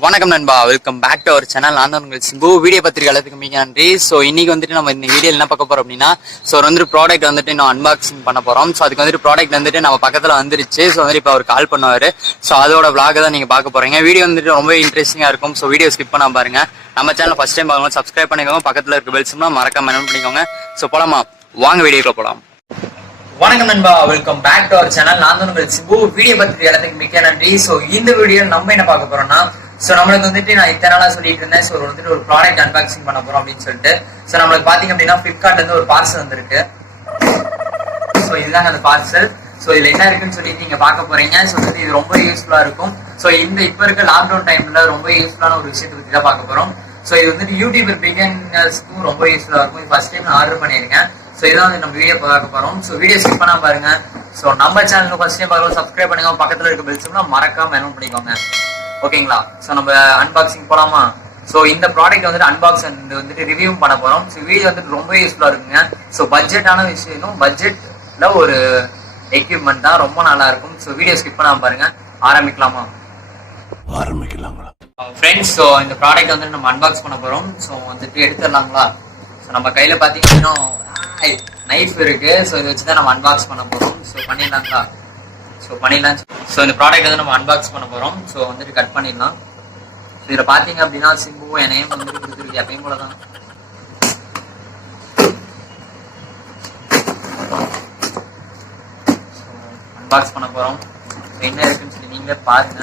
வணக்கம் நண்பா, welcome back to our channel. நான் தான் உங்கள் சிம்பு. வீடியோ பத்திரிக்கை மிக நன்றி. ஸோ இன்னைக்கு வந்துட்டு நம்ம இந்த வீடியோ என்ன பார்க்க போறோம் அப்படின்னா, ஸோ வந்துட்டு ப்ராடக்ட் வந்துட்டு இன்னும் அன்பாக்சிங் பண்ண போறோம். ஸோ அதுக்கு வந்துட்டு ப்ராடக்ட் வந்துட்டு நம்ம பக்கத்தில் வந்துருச்சு. ஸோ வந்துட்டு இப்போ அவர் கால் பண்ணுவார். ஸோ அதோட விளாக் தான் நீங்கள் பார்க்க போறீங்க. வீடியோ வந்துட்டு ரொம்ப இன்ட்ரெஸ்டிங்காக இருக்கும். ஸோ வீடியோ ஸ்கிப் பண்ணாம பாருங்க. நம்ம சேனல் ஃபர்ஸ்ட் டைம் பார்க்கணும், சப்ஸ்கிரைப் பண்ணிக்கோங்க. பக்கத்தில் இருக்க பெல் சிம்லாம் மறக்காம என்ன பண்ணிக்கோங்க. ஸோ போலாமா, வாங்க வீடியோக்குள்ள போலாம். வணக்கம் நண்பா, welcome back to our channel. நான் தான் உங்கள் சிம்பு. வீடியோ பத்திரிக்கை மிக்க நன்றி. ஸோ இந்த வீடியோ நம்ம என்ன பார்க்க போறோம்னா, ஸோ நம்மளுக்கு வந்துட்டு நான் இத்தனை நாளா சொல்லிட்டு இருந்தேன், ஸோ வந்துட்டு ஒரு ப்ராடக்ட் அன்பாக்சிங் பண்ண போறோம் அப்படின்னு சொல்லிட்டு. ஸோ நம்மளுக்கு பாத்தீங்க அப்படின்னா பிளிப்கார்ட்ல இருந்து ஒரு பார்சல் வந்திருக்கு. ஸோ இதுதாங்க அந்த பார்சல். ஸோ இதுல என்ன இருக்குன்னு சொல்லிட்டு நீங்க பார்க்க போறீங்க. ஸோ வந்து இது ரொம்ப யூஸ்ஃபுல்லா இருக்கும். ஸோ இந்த இப்ப இருக்க லாக்டவுன் டைம்ல ரொம்ப யூஸ்ஃபுல்லான ஒரு விஷயத்தை பத்தி தான் பார்க்க போறோம். ஸோ இது வந்துட்டு யூடியூபர் பிகினர்ஸ்க்கும் ரொம்ப யூஸ்ஃபுல்லா இருக்கும். இது ஃபர்ஸ்ட் டைம் நான் ஆர்டர் பண்ணியிருக்கேன். ஸோ இதான் வந்து நம்ம வீடியோ பார்க்க போறோம். ஸோ வீடியோ ஸ்கிப் பண்ணாம பாருங்க. ஸோ நம்ம சேனலுக்கு ஃபர்ஸ்ட் டைம் பார்க்கலாம், சப்ஸ்கிரைப் பண்ணுங்க. பக்கத்துல இருக்க பெல் சிம்லாம் மறக்காம என்ன பண்ணிக்கோங்க, ஓகேங்களா? ஸோ நம்ம அன்பாக்சிங் போலாமா? ஸோ இந்த ப்ராடக்ட் வந்துட்டு அன்பாக்ஸ் வந்துட்டு ரிவ்யூ பண்ண போறோம். ஸோ வீடியோ வந்துட்டு ரொம்ப யூஸ்ஃபுல்லா இருக்குங்க. ஸோ பட்ஜெட்டான விஷயம், பட்ஜெட்ல ஒரு எக்யூப்மெண்ட் தான், ரொம்ப நல்லா இருக்கும். ஸோ வீடியோ ஸ்கிப் பண்ணாம பாருங்க. ஆரம்பிக்கலாமா? ஆரம்பிக்கலாங்களா ஃப்ரெண்ட்ஸ்? ஸோ இந்த ப்ராடக்ட் வந்துட்டு நம்ம அன்பாக்ஸ் பண்ண போறோம். ஸோ வந்துட்டு எடுத்துடலாங்களா? ஸோ நம்ம கையில பாத்தீங்கன்னா நைஃப் இருக்கு. ஸோ இதை வச்சுதான் நம்ம அன்பாக்ஸ் பண்ண போறோம். ஸோ பண்ணிடலாங்களா? ஸோ பண்ணிடலாம். ஸோ இந்த ப்ராடக்ட் வந்து நம்ம அன்பாக்ஸ் பண்ண போறோம். ஸோ வந்துட்டு கட் பண்ணிடலாம். ஸோ இதில் பார்த்தீங்க அப்படின்னா சிம்பு என் நேம் வந்துட்டு கொடுத்துருக்கு, எப்பயும் போல தான். அன்பாக்ஸ் பண்ண போறோம். ஸோ என்ன இருக்குன்னு சொல்லி நீங்களே பாருங்க.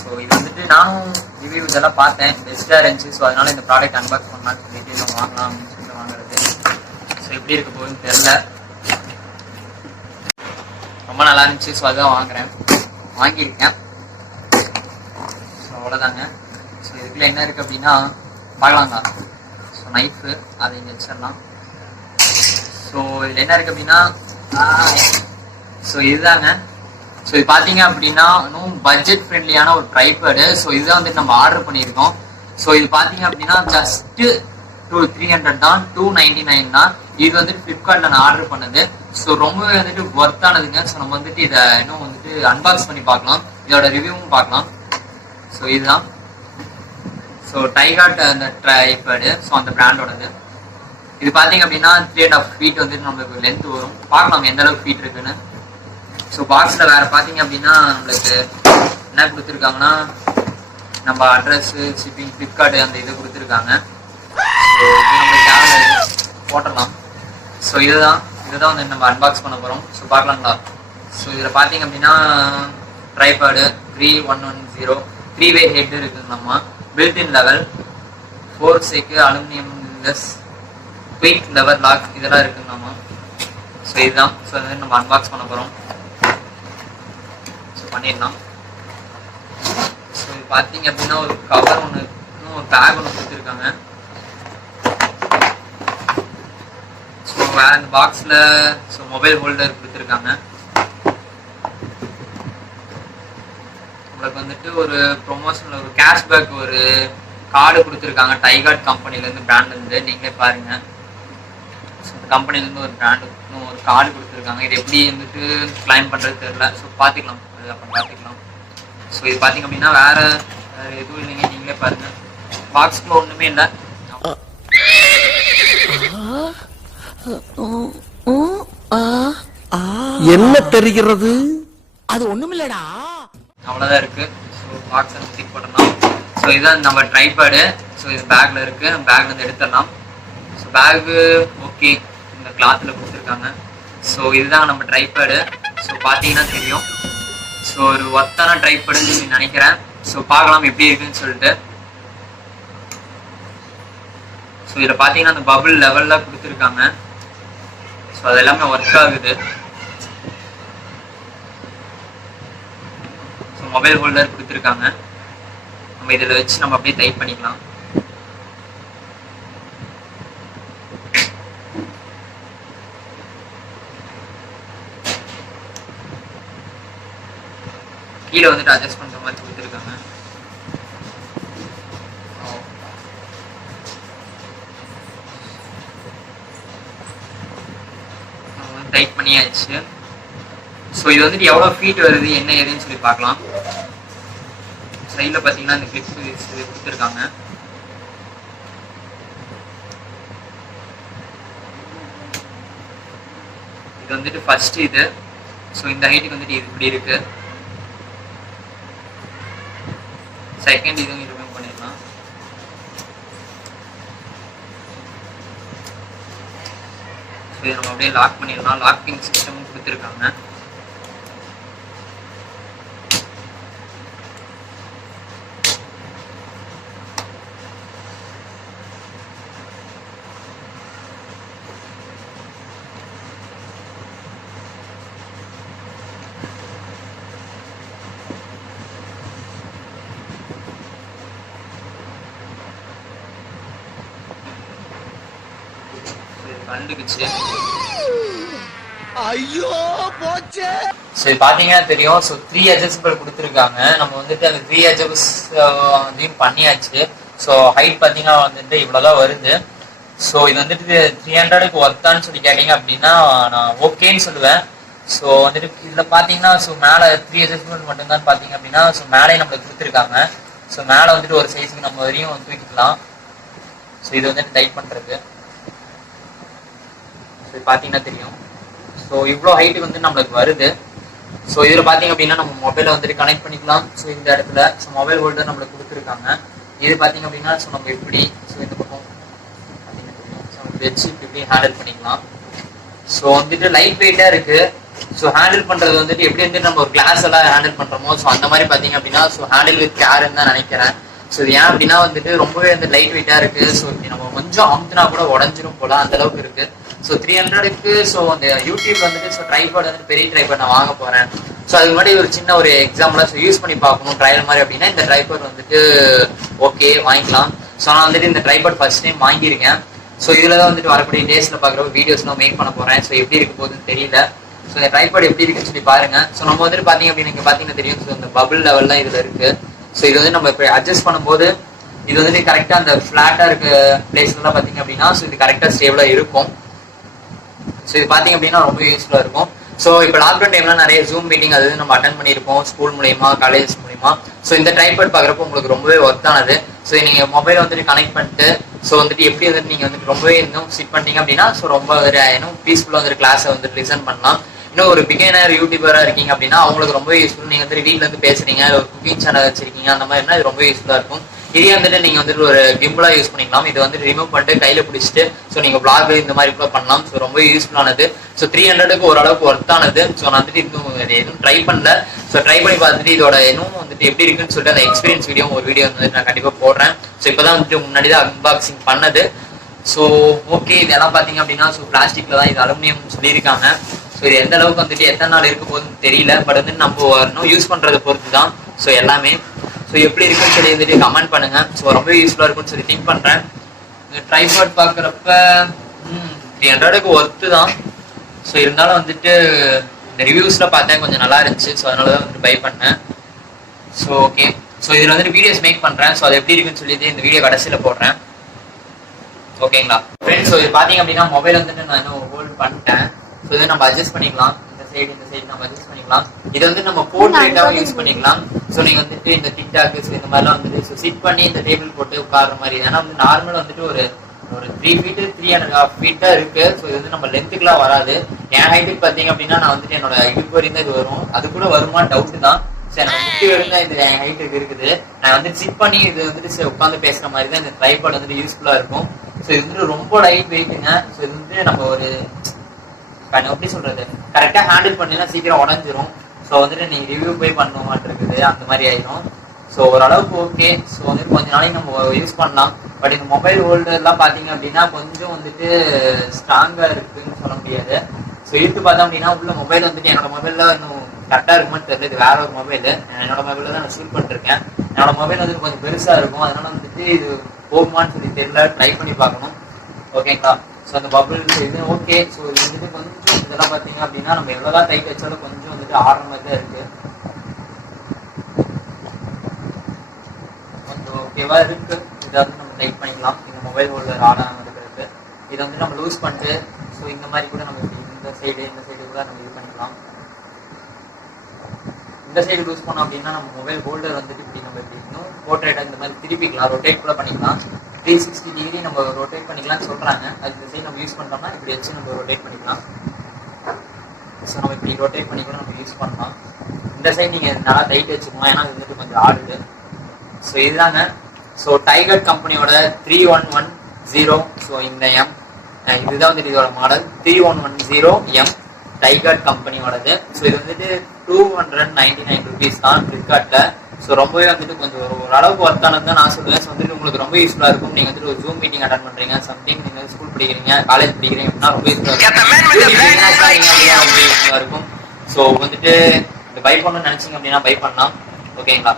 ஸோ இது வந்துட்டு நானும் ரிவ்யூ இதெல்லாம் பார்த்தேன், பெஸ்ட்டாக இருந்துச்சு. ஸோ அதனால இந்த ப்ராடக்ட் அன்பாக்ஸ் பண்ணலாம்னு சொல்லிட்டு நம்ம வாங்கலாம் அப்படின்னு சொல்லிட்டு வாங்குறது. ஸோ எப்படி இருக்க போகுதுன்னு தெரியல, ரொம்ப நல்லா இருந்துச்சு. ஸோ அதுதான் வாங்கியிருக்கேன். ஸோ அவ்வளோதாங்க. ஸோ இதுக்குள்ள என்ன இருக்கு அப்படின்னா பார்க்கலாங்களா? ஸோ நைஃபு அதை இங்கே வச்சிடலாம். ஸோ இதில் என்ன இருக்கு அப்படின்னா, ஸோ இதுதாங்க. ஸோ இது பார்த்தீங்க அப்படின்னா இன்னும் பட்ஜெட் ஃப்ரெண்ட்லியான ஒரு ட்ரைபாடு. ஸோ இதுதான் வந்துட்டு நம்ம ஆர்டர் பண்ணியிருக்கோம். ஸோ இது பார்த்தீங்க அப்படின்னா ஜஸ்ட் 300 தான், 299 தான். இது வந்துட்டு பிளிப்கார்ட்ல நான் ஆர்டர் பண்ணது. ஸோ ரொம்பவே வந்துட்டு ஒர்த்தானதுங்க. ஸோ நம்ம வந்துட்டு இதை இன்னும் வந்துட்டு அன்பாக்ஸ் பண்ணி பார்க்கலாம், இதோட ரிவ்யூவும் பார்க்கலாம். ஸோ இதுதான். ஸோ டைகாட் அந்த ட்ரைபாடு, ஸோ அந்த பிராண்டோடது. இது பார்த்தீங்க அப்படின்னா 3.5 feet வந்துட்டு நம்மளுக்கு லென்த் வரும். பார்க்கலாம் எந்த அளவுக்கு ஃபீட் இருக்குன்னு. ஸோ பாக்ஸில் வேற பார்த்தீங்க அப்படின்னா நம்மளுக்கு என்ன கொடுத்துருக்காங்கன்னா, நம்ம அட்ரஸ், ஷிப்பிங், ஃப்ளிப்கார்ட் அந்த இது கொடுத்துருக்காங்க. ஸோ இது நம்ம தேவை போட்டலாம். ஸோ இதுதான் வந்து நம்ம அன்பாக்ஸ் பண்ண போகிறோம். ஸோ பார்க்கலாங்களா? ஸோ இதில் பார்த்தீங்க அப்படின்னா ட்ரைபாடு 3110 3-way ஹெட் இருக்குது. நம்ம பில்ட்இன் லெவல் 4 சேக்கு aluminium less quick lever lock இதெல்லாம் இருக்குங்க நம்ம. ஸோ இதுதான். ஸோ இது நம்ம அன்பாக்ஸ் பண்ண போகிறோம். ஸோ பண்ணிடலாம். ஸோ இது பார்த்தீங்க அப்படின்னா ஒரு கவர் ஒன்று, இன்னும் ஒரு பேக் ஒன்று கொடுத்துருக்காங்க. ஸோ வேற இந்த பாக்ஸில் ஸோ மொபைல் ஹோல்டர் கொடுத்துருக்காங்க. உங்களுக்கு வந்துட்டு ஒரு ப்ரொமோஷனில் ஒரு கேஷ்பேக் ஒரு கார்டு கொடுத்துருக்காங்க, டைகாட் கம்பெனிலேருந்து, பிராண்ட்லேருந்து. நீங்களே பாருங்க. ஸோ இந்த கம்பெனிலேருந்து ஒரு பிராண்டுக்கும் ஒரு கார்டு கொடுத்துருக்காங்க. இது எப்படி வந்துட்டு கிளைம் பண்ணுறது தெரியல. ஸோ பார்த்துக்கலாம், அது அப்புறம் பார்த்துக்கலாம். ஸோ இது பார்த்தீங்க அப்படின்னா வேற எதுவும் இல்லைங்க, நீங்களே பாருங்க. பாக்ஸ்க்குள்ள ஒன்றுமே இல்லை. என்ன தெரிகிறது? அது ஒண்ணுமில்லடா, அவ்வளோதான் இருக்கு. ஸோ பாக்ஸ் டிக் பண்ணலாம். ஸோ இதுதான் நம்ம ட்ரைபாடு. ஸோ இது பேக்ல இருக்கு, நம்ம பேக்ல இருந்து எடுத்துடலாம். ஸோ பேகு ஓகே, இந்த கிளாத்தில் கொடுத்துருக்காங்க. ஸோ இதுதான் நம்ம ட்ரைபாடு. ஸோ பார்த்தீங்கன்னா தெரியும். ஸோ ஒரு ஒர்த்தான ட்ரைபாடுன்னு சொல்லி நினைக்கிறேன். ஸோ பார்க்கலாம் எப்படி இருக்குன்னு சொல்லிட்டு. ஸோ இதில் பார்த்தீங்கன்னா அந்த பபுள் லெவலில் கொடுத்துருக்காங்க. ஸோ அது எல்லாமே ஒர்க் ஆகுது. ஸோ மொபைல் ஹோல்டர் கொடுத்துருக்காங்க. நம்ம இதில் வச்சு நம்ம அப்படியே டைப் பண்ணிக்கலாம். கீழே வந்துட்டு அட்ஜஸ்ட் பண்ணுற மாதிரி கொடுத்துருக்காங்க. டைப் பண்ணியாச்சு. ஸோ இது வந்துட்டு எவ்வளோ ஃபீட் வருது என்ன ஏதுன்னு சொல்லி பார்க்கலாம். சைடில் பார்த்தீங்கன்னா இந்த கிளிப் கொடுத்துருக்காங்க. இது வந்துட்டு ஃபர்ஸ்ட் இது. ஸோ இந்த ஹைட்டுக்கு வந்துட்டு இது இப்படி இருக்கு. செகண்ட் இதுவும் ரிமூவ் பண்ணிடலாம். ஸோ இதை நம்ம அப்படியே லாக் பண்ணிடலாம். லாக்கிங் சிஸ்டமும் கொடுத்துருக்காங்க. கண்டுக்குச்சு. ஐயோ போச்சே. ஸோ இது பார்த்தீங்கன்னா தெரியும். ஸோ 3 அட்ஜஸ்டபிள் கொடுத்துருக்காங்க. நம்ம வந்துட்டு அந்த 3 அட்ஜஸ்ட் அதையும் பண்ணியாச்சு. ஸோ ஹைட் பார்த்தீங்கன்னா வந்துட்டு இவ்வளோதான் வருது. ஸோ இது வந்துட்டு 300க்கு ஒர்த்தான்னு சொல்லி கேட்டீங்க அப்படின்னா நான் ஓகேன்னு சொல்லுவேன். ஸோ வந்துட்டு இதில் பார்த்தீங்கன்னா ஸோ மேலே 3 அட்ஜஸ்டபிள் மட்டும்தான் பார்த்தீங்க அப்படின்னா ஸோ மேலே நம்மளுக்கு கொடுத்துருக்காங்க. ஸோ மேலே வந்துட்டு ஒரு சைஸுக்கு நம்ம வரையும் தூக்கிக்கலாம். ஸோ இது வந்துட்டு டைட் பண்ணுறது. ஸோ பார்த்தீங்கன்னா தெரியும். ஸோ இவ்வளோ ஹைட்டுக்கு வந்து நம்மளுக்கு வருது. ஸோ இதில் பார்த்தீங்க அப்படின்னா நம்ம மொபைலை வந்துட்டு கனெக்ட் பண்ணிக்கலாம். ஸோ இந்த இடத்துல ஸோ மொபைல் ஹோல்டர் நம்மளுக்கு கொடுத்துருக்காங்க. இது பார்த்தீங்க அப்படின்னா ஸோ நம்ம எப்படி ஸோ இந்த பக்கம் பார்த்தீங்கன்னா தெரியும். ஸோ நம்ம வச்சு இப்படி ஹேண்டில் பண்ணிக்கலாம். ஸோ வந்துட்டு லைட் வெயிட்டாக இருக்குது. ஸோ ஹேண்டில் பண்ணுறது வந்துட்டு எப்படி வந்துட்டு நம்ம ஒரு கிளாஸ் எல்லாம் ஹேண்டில் பண்ணுறோமோ ஸோ அந்த மாதிரி பார்த்தீங்க அப்படின்னா ஸோ ஹேண்டில் வித் கேர்ன்னு தான் நினைக்கிறேன். ஸோ இது ஏன் அப்படின்னா வந்துட்டு ரொம்பவே வந்து லைட் வெயிட்டாக இருக்குது. ஸோ இப்படி நம்ம கொஞ்சம் அமுத்துனா கூட உடஞ்சிரும் போல அந்த அளவுக்கு இருக்குது. ஸோ 300க்கு ஸோ அந்த யூடியூப்ல வந்துட்டு ஸோ ட்ரைபாட் வந்துட்டு பெரிய ட்ரைபாட் நான் வாங்க போகிறேன். ஸோ அதுக்கு முன்னாடி ஒரு சின்ன ஒரு எக்ஸாம்பிளாக ஸோ யூஸ் பண்ணி பார்க்கணும் ட்ரையல் மாதிரி அப்படின்னா இந்த ட்ரைபாட் வந்துட்டு ஓகே வாங்கிக்கலாம். ஸோ நான் வந்துட்டு இந்த ட்ரைபாட் ஃபர்ஸ்ட் டைம் வாங்கியிருக்கேன். ஸோ இதில் தான் வந்துட்டு வரக்கூடிய டேஸில் பார்க்குற வீடியோஸ்லாம் மேக் பண்ண போகிறேன். ஸோ எப்படி இருக்க போகுதுன்னு தெரியல. ஸோ இந்த ட்ரைபாட் எப்படி இருக்குன்னு சொல்லி பாருங்க. ஸோ நம்ம வந்துட்டு பார்த்தீங்க அப்படின்னு நீங்கள் பார்த்தீங்கன்னா தெரியும். ஸோ இந்த பபிள் லெவல்லாம் இதில் இருக்குது. ஸோ இது வந்து நம்ம இப்போ அட்ஜஸ்ட் பண்ணும்போது இது வந்துட்டு கரெக்டாக அந்த ஃப்ளாட்டாக இருக்க பிளேஸ்லாம் பார்த்தீங்க அப்படின்னா ஸோ இது கரெக்டாக ஸ்டேபிளாக இருக்கும். ஸோ இது பார்த்தீங்க அப்படின்னா ரொம்ப யூஸ்ஃபுல்லாக இருக்கும். ஸோ இப்போ லாக்டவுன் டைம்லாம் நிறைய ஜூம் மீட்டிங் அது நம்ம அட்டன் பண்ணியிருப்போம் ஸ்கூல் மூலியமா காலேஜ் மூலியமா. ஸோ இந்த ட்ரைபாட் பார்க்குறப்போ உங்களுக்கு ரொம்பவே ஒர்த்தானது. ஸோ நீங்கள் மொபைலை வந்துட்டு கனெக்ட் பண்ணிட்டு ஸோ வந்துட்டு எப்படி வந்துட்டு நீங்கள் வந்துட்டு ரொம்பவே இன்னும் சிட் பண்ணிட்டீங்க அப்படின்னா ஸோ ரொம்ப இன்னும் பீஸ்ஃபுல்லாக வந்துட்டு கிளாஸை வந்துட்டு லிசன் பண்ணலாம். இன்னும் ஒரு பிகினர் யூடியூபராக இருக்கீங்க அப்படின்னா அவங்களுக்கு ரொம்ப யூஸ்ஃபுல். நீங்கள் வந்துட்டு வீட்டில் இருந்து பேசுறீங்க, ஒரு குக்கிங் சேனல் வச்சிருக்கீங்க, அந்த மாதிரினா இது ரொம்ப யூஸ்ஃபுல்லாக இருக்கும். இதே வந்துட்டு நீங்கள் வந்துட்டு ஒரு கிம்பிளா யூஸ் பண்ணிக்கலாம். இது வந்துட்டு ரிமூவ் பண்ணிட்டு கையில் பிடிச்சிட்டு ஸோ நீங்கள் பிளாக் இந்த மாதிரி கூட பண்ணலாம். ஸோ ரொம்ப யூஸ்ஃபுல்லானது. ஸோ 300க்கு ஓரளவுக்கு ஒர்த்தானது. ஸோ நான் வந்துட்டு இன்னும் எதுவும் ட்ரை பண்ணல. ஸோ ட்ரை பண்ணி பார்த்துட்டு இதோட இன்னும் வந்துட்டு எப்படி இருக்குன்னு சொல்லிட்டு அந்த எக்ஸ்பீரியன்ஸ் வீடியோ ஒரு வீடியோ வந்துட்டு நான் கண்டிப்பாக போடுறேன். ஸோ இப்போ தான் வந்துட்டு முன்னாடி தான் அன்பாக்சிங் பண்ணது. ஸோ ஓகே இதெல்லாம் பார்த்தீங்க அப்படின்னா ஸோ பிளாஸ்டிக்கில் தான் இது அலுமினியம் சொல்லியிருக்காங்க. ஸோ இது எந்த அளவுக்கு வந்துட்டு எத்தனை நாள் இருக்க போகுதுன்னு தெரியல. பட் வந்துட்டு நம்ம இன்னும் யூஸ் பண்ணுறதை பொறுத்து தான் ஸோ எல்லாமே. ஸோ எப்படி இருக்குன்னு சொல்லி வந்துட்டு கமெண்ட் பண்ணுங்க. ஸோ ரொம்ப யூஸ்ஃபுல்லாக இருக்குன்னு சொல்லி திங்க் பண்ணுறேன். ட்ரைபாட் பார்க்குறப்ப 300க்கு ஒர்த்து தான். ஸோ இருந்தாலும் வந்துட்டு இந்த ரிவ்யூஸில் பார்த்தேன் கொஞ்சம் நல்லா இருந்துச்சு. ஸோ அதனால தான் வந்துட்டு பை பண்ணேன். ஸோ ஓகே ஸோ இதில் வந்துட்டு வீடியோஸ் மேக் பண்ணுறேன். ஸோ அது எப்படி இருக்குன்னு சொல்லிட்டு இந்த வீடியோ கடைசியில் போடுறேன். ஓகேங்களா ஃப்ரெண்ட்ஸ். ஸோ இது பார்த்தீங்க அப்படின்னா மொபைல் வந்துட்டு நான் இன்னும் ஹோல்ட் பண்ணிட்டேன். ஸோ இதை நம்ம அட்ஜஸ்ட் பண்ணிக்கலாம். இந்த சைடு நம்ம அட்ஜஸ்ட் பண்ணிக்கலாம். இது வந்து நம்ம போர்ட்ரேட்டாகவும் யூஸ் பண்ணிக்கலாம். ஸோ நீங்கள் வந்துட்டு இந்த டிக்டாக் இந்த மாதிரிலாம் வந்துட்டு ஸோ சிட் பண்ணி இந்த டேபிள் போட்டு உட்கார்ற மாதிரி. ஏன்னா வந்து நார்மல் வந்துட்டு ஒரு 3 feet 3.5 feet தான் இருக்கு. ஸோ இது வந்து நம்ம லென்த்துக்குலாம் வராது. என் ஹைட்டுக்கு பார்த்தீங்க அப்படின்னா நான் வந்துட்டு என்னோட இடுப்பு வரையும் தான் இது வரும். அது கூட வருமா டவுட் தான். சரி நம்ம முட்டி வரையும் தான் இது என் ஹைட்டுக்கு இருக்குது. நான் வந்துட்டு சிட் பண்ணி இது வந்துட்டு உட்காந்து பேசுற மாதிரி தான் இந்த ட்ரைபாட் வந்துட்டு யூஸ்ஃபுல்லாக இருக்கும். ஸோ இது வந்துட்டு ரொம்ப லைட் வெயிட்டுங்க. ஸோ இது வந்துட்டு நம்ம ஒரு எப்படி சொல்றது கரெக்டாக ஹேண்டில் பண்ணினா சீக்கிரம் உடஞ்சிரும். ஸோ வந்துட்டு நீ ரிவ்யூ போய் பண்ண மாட்டிருக்குது அந்த மாதிரி ஆயிடும். ஸோ ஓரளவுக்கு ஓகே. ஸோ வந்துட்டு கொஞ்ச நாளைக்கு நம்ம யூஸ் பண்ணலாம். பட் இந்த மொபைல் ஹோல்டர்லாம் பார்த்தீங்க அப்படின்னா கொஞ்சம் வந்துட்டு ஸ்ட்ராங்காக இருக்குன்னு சொல்ல முடியாது. ஸோ இழுத்து பார்த்தோம் அப்படின்னா உள்ள மொபைல் வந்துட்டு என்னோட மொபைலில் இன்னும் கரெக்டாக இருக்குமான்னு தெரியல. இது வேற ஒரு மொபைல். என்னோட மொபைலில் தான் நான் ஷூட் பண்ணிருக்கேன். என்னோட மொபைல் வந்துட்டு கொஞ்சம் பெருசாக இருக்கும். அதனால வந்துட்டு இது போகுமான்னு சொல்லி தெரியல. ட்ரை பண்ணி பார்க்கணும். ஓகேங்களா. ஸோ அந்த பபிள் இது ஓகே. ஸோ இது வந்துட்டு கொஞ்சம் இதெல்லாம் பார்த்தீங்க அப்படின்னா நம்ம எவ்வளோதான் டைட் வச்சாலும் கொஞ்சம் வந்துட்டு ஆடுற மாதிரி தான் இருக்கு. கொஞ்சம் ஓகேவா இருக்கு. இதை வந்து நம்ம டைட் பண்ணிக்கலாம். இந்த மொபைல் ஹோல்டர் ஆடாமல் இருக்கிறதுக்கு இதை வந்து நம்ம லூஸ் பண்ணிட்டு ஸோ இந்த மாதிரி கூட நம்ம இந்த சைடு கூட நம்ம இது பண்ணிக்கலாம். இந்த சைடு லூஸ் பண்ணோம் அப்படின்னா நம்ம மொபைல் ஹோல்டர் வந்துட்டு இப்படி நம்ம இப்படி போர்ட்ரேட்டை இந்த மாதிரி திருப்பிக்கலாம், ரொட்டேட் கூட பண்ணிக்கலாம். 360 டிகிரி நம்ம ரொட்டேட் பண்ணிக்கலாம்னு சொல்கிறாங்க. அது இந்த சைடு நம்ம யூஸ் பண்ணுறோம்னா இப்படி வச்சு நம்ம ரொட்டேட் பண்ணிக்கலாம். ஸோ நம்ம இப்படி ரொட்டேட் பண்ணி கூட நம்ம யூஸ் பண்ணலாம். இந்த சைடு நீங்கள் நல்லா டைட் வச்சுக்கணும், ஏன்னா இது வந்துட்டு கொஞ்சம் ஆடுது. ஸோ இதுதாங்க. ஸோ டைகர் கம்பெனியோட 3110. ஸோ இந்த எம் இதுதான் வந்துட்டு இதோட மாடல் 3110 டைகர் கம்பெனியோடது. ஸோ இது வந்துட்டு 299 ருபீஸ் தான் ஃப்ளிப்கார்ட்டில். ஸோ ரொம்பவே வந்துட்டு கொஞ்சம் ஓரளவுக்கு ஒர்த்தானது தான் நான் சொல்லுவேன். ஸோ வந்துட்டு உங்களுக்கு ரொம்ப யூஸ்ஃபுல்லாக இருக்கும். நீங்கள் வந்துட்டு ஒரு ஜூம் மீட்டிங் அட்டன் பண்ணுறீங்க, சம்டைம் நீங்கள் ஸ்கூல் படிக்கிறீங்க, காலேஜ் படிக்கிறீங்க அப்படின்னா ரொம்ப யூஸ்ஃபுல்லாக இருக்கும். ஸோ வந்துட்டு இந்த பை பண்ணணும்னு நினச்சிங்க அப்படின்னா பை பண்ணலாம். ஓகேங்களா?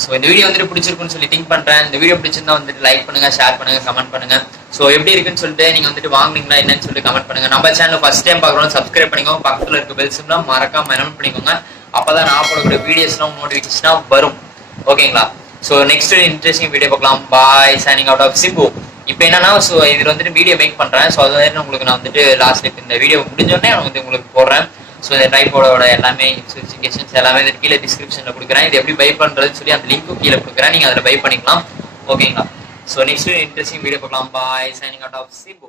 ஸோ இந்த வீடியோ வந்துட்டு பிடிச்சிருக்குன்னு சொல்லி திங்க் பண்ணுறேன். இந்த வீடியோ பிடிச்சிருந்தா வந்துட்டு லைக் பண்ணுங்க, ஷேர் பண்ணுங்க, கமெண்ட் பண்ணுங்க. ஸோ எப்படி இருக்குன்னு சொல்லிட்டு நீங்கள் வந்துட்டு வாங்குனீங்களா என்னன்னு சொல்லிட்டு கமெண்ட் பண்ணுங்க. நம்ம சேனல் ஃபர்ஸ்ட் டைம் பார்க்குறோம், சப்ஸ்கிரைப் பண்ணிக்கோங்க. பக்கத்தில் இருக்க பெல் சிம்லாம் மறக்காம எனபிள் பண்ணிக்கோங்க. அப்பதான் நான் போடக்கூடிய வீடியோஸ்லாம் நோட்டிஃபிகேஷனா வரும். ஓகேங்களா? ஸோ நெக்ஸ்ட் இன்ட்ரெஸ்டிங் வீடியோ பார்க்கலாம். பாய், சைனிங் அவுட் ஆஃப் சிம்பு. இப்போ என்னன்னா, ஸோ இதில் வந்துட்டு வீடியோ மேக் பண்ணுறேன். ஸோ அது உங்களுக்கு நான் வந்துட்டு லாஸ்ட் இந்த வீடியோ முடிஞ்சோடனே நான் வந்து உங்களுக்கு போடுறேன். ஸோ இந்த ட்ரைபாடோட எல்லாமே ஸ்பெசிஃபிகேஷன்ஸ் எல்லாமே கீழே டிஸ்கிரிப்ஷனில் கொடுக்குறேன். இது எப்படி பை பண்ணுறதுன்னு சொல்லி அந்த லிங்க்கும் கீழே கொடுக்குறேன். நீங்கள் அதில் பை பண்ணிக்கலாம். ஓகேங்களா? ஸோ நெக்ஸ்ட் இன்ட்ரெஸ்டிங் வீடியோ பார்க்கலாம். பாய், சைனிங் அவுட் ஆஃப் சிம்பு.